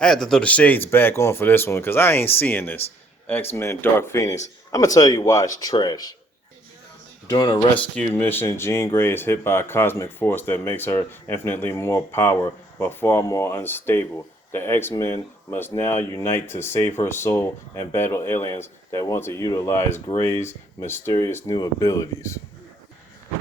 I had to throw the shades back on for this one because I ain't seeing this. X-Men Dark Phoenix. I'm gonna tell you why it's trash. During a rescue mission, Jean Grey is hit by a cosmic force that makes her infinitely more power, but far more unstable. The X-Men must now unite to save her soul and battle aliens that want to utilize Grey's mysterious new abilities.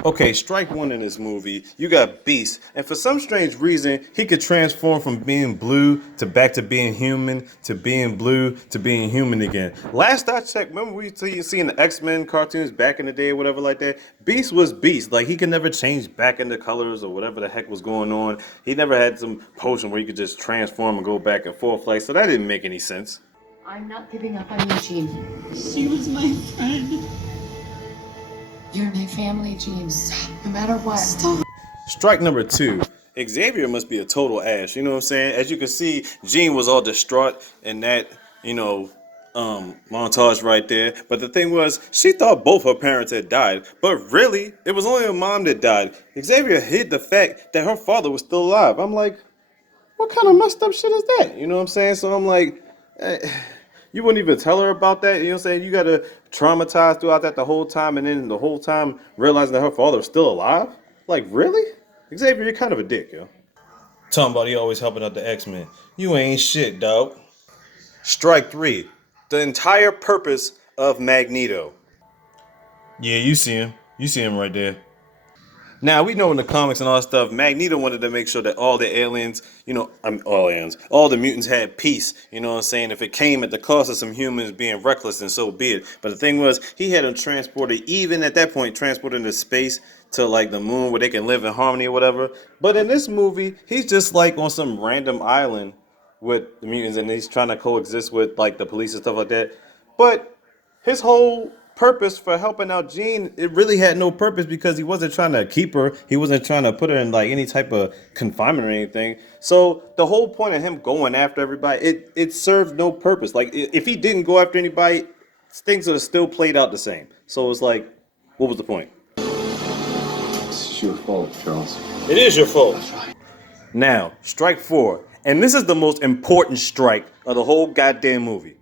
Okay, strike one in this movie. You got Beast, and for some strange reason, he could transform from being blue to back to being human to being blue to being human again. Last I checked, remember we seeing the X-Men cartoons back in the day or whatever like that? Beast was Beast. Like, he could never change back into colors or whatever the heck was going on. He never had some potion where he could just transform and go back and forth. Like, so that didn't make any sense. I'm not giving up on you, Jean. She was my friend. You're my family, Jean. Stop, no matter what. Stop. Strike number two. Xavier must be a total ass. You know what I'm saying? As you can see, Jean was all distraught in that, montage right there. But the thing was, she thought both her parents had died. But really, it was only her mom that died. Xavier hid the fact that her father was still alive. I'm like, what kind of messed up shit is that? You know what I'm saying? So I'm like, you wouldn't even tell her about that. You know what I'm saying? You got to traumatize throughout that the whole time, and then the whole time realizing that her father was still alive? Like, really? Xavier, you're kind of a dick, yo. Talking about he always helping out the X-Men. You ain't shit, dog. Strike three. The entire purpose of Magneto. Yeah, you see him. You see him right there. Now, we know in the comics and all that stuff, Magneto wanted to make sure that all the aliens, all aliens, all the mutants had peace. You know what I'm saying? If it came at the cost of some humans being reckless, then so be it. But the thing was, he had them transported, even at that point, transported into space to like the moon where they can live in harmony or whatever. But in this movie, he's just like on some random island with the mutants and he's trying to coexist with like the police and stuff like that. But his whole purpose for helping out Jean, it really had no purpose because he wasn't trying to keep her. He wasn't trying to put her in like any type of confinement or anything. So the whole point of him going after everybody, it served no purpose. Like if he didn't go after anybody, things would have still played out the same. So it's like, what was the point? It's your fault, Charles. It is your fault. That's right. Now, strike four. And this is the most important strike of the whole goddamn movie.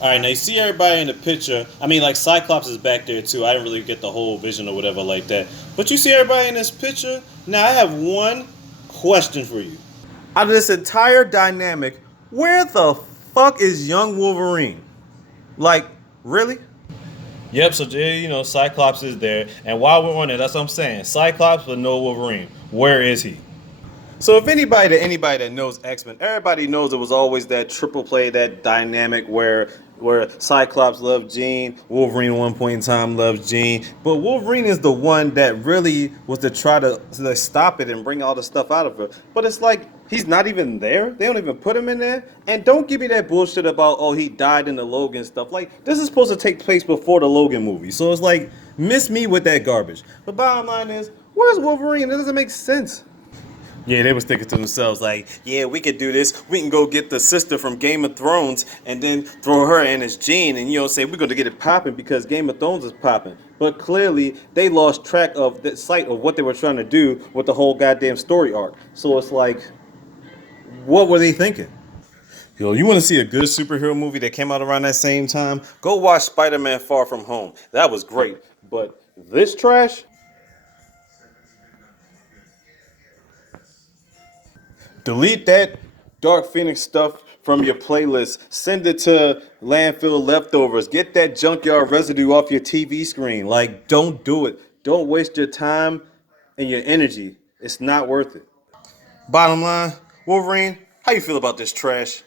All right, now you see everybody in the picture. I mean, like Cyclops is back there too. I didn't really get the whole vision or whatever like that. But you see everybody in this picture. Now I have one question for you. Out of this entire dynamic, where the fuck is young Wolverine? Like, really? Yep, so Cyclops is there. And while we're on it, that's what I'm saying. Cyclops but no Wolverine. Where is he? So if anybody that knows X-Men, everybody knows it was always that triple play, that dynamic where Cyclops loved Jean, Wolverine at one point in time loves Jean, but Wolverine is the one that really was to try to stop it and bring all the stuff out of her. But it's like he's not even there. They don't even put him in there. And don't give me that bullshit about he died in the Logan stuff. Like this is supposed to take place before the Logan movie, so it's like miss me with that garbage. But bottom line is, where's Wolverine? It doesn't make sense. Yeah, they was thinking to themselves like, yeah, we could do this. We can go get the sister from Game of Thrones and then throw her in as Jean and, say we're going to get it popping because Game of Thrones is popping. But clearly, they lost track of the sight of what they were trying to do with the whole goddamn story arc. So it's like, what were they thinking? Yo, you want to see a good superhero movie that came out around that same time? Go watch Spider-Man Far From Home. That was great. But this trash? Delete that Dark Phoenix stuff from your playlist. Send it to landfill leftovers. Get that junkyard residue off your TV screen. Like, don't do it. Don't waste your time and your energy. It's not worth it. Bottom line, Wolverine, how you feel about this trash?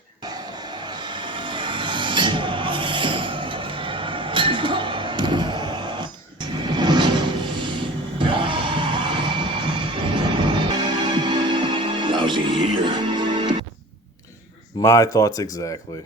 Lousy year. My thoughts exactly.